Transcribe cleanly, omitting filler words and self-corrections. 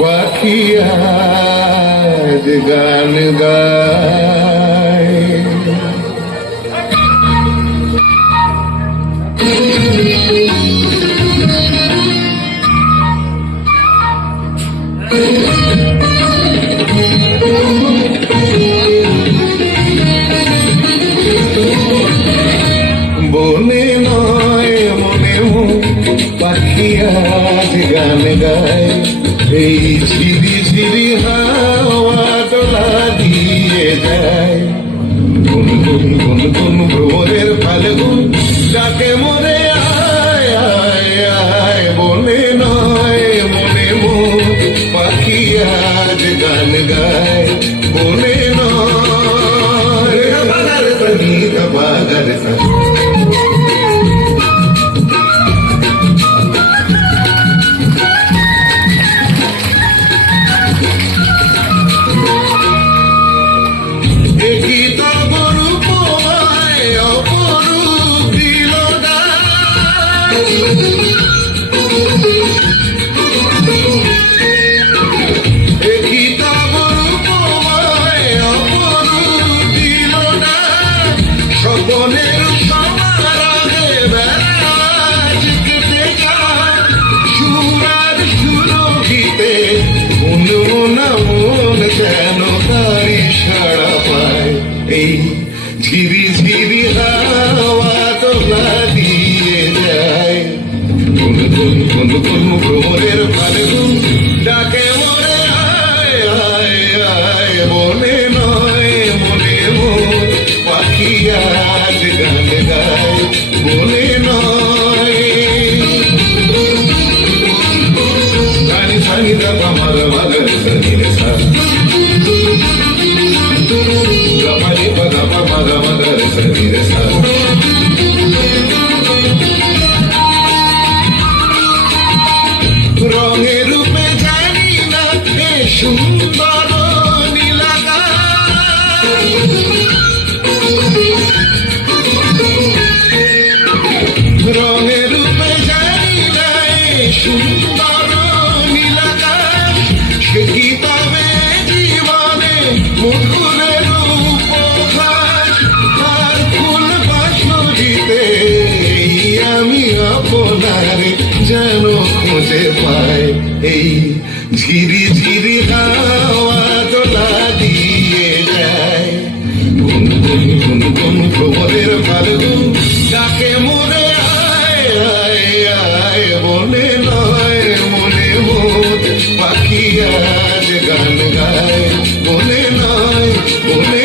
পাখি আজ গান গায়। বনে নয় মনে পাখি আজ গান গায়। এই ঝিরি ঝিরি হাওয়া দোলা দিয়ে যায়। গুনগুন গুনগুন ভ্রমরের ফাল্গুন ডাকে মরে আয় আয় আয়। বনে নয় মনে পাখি আজ গান গায়। বনে নয় বাগার সঙ্গীত বাগার কেন তারি সাড়া পায়। এই ঝিরি ঝিরি হাওয়া দোলা দিয়ে যায়। গুনগুন গুনগুন ভ্রমরের ফাল্গুন ডাকে মরে আয় আয় আয়। বনে নয় মনে পাখি আজ গান গায়। বনে নয় সানি সানি দাবা মারা মাগর সানি রে সা গামানি পাগা মাগা মাগর সানি রে সা। রঙে রূপে জানি না এ সুন্দর নীলাকা। রঙে রূপে জানি না এ সুন্দর নীলাকা। সে কি তবে জীবনে মধুরের উপহার। আর ফুল বাঁশরিতে আমি আপনার যেন খুঁজে পায়। এই ঝিরি ঝিরি হাওয়া দোলা দিয়ে যায়। গুনগুন গুনগুন ভ্রমরের ফাল্গুন ডাকে মরে আয় আয় আয়। বনে নয় মনে পাখি আজ গান গায়। বনে নয় বনে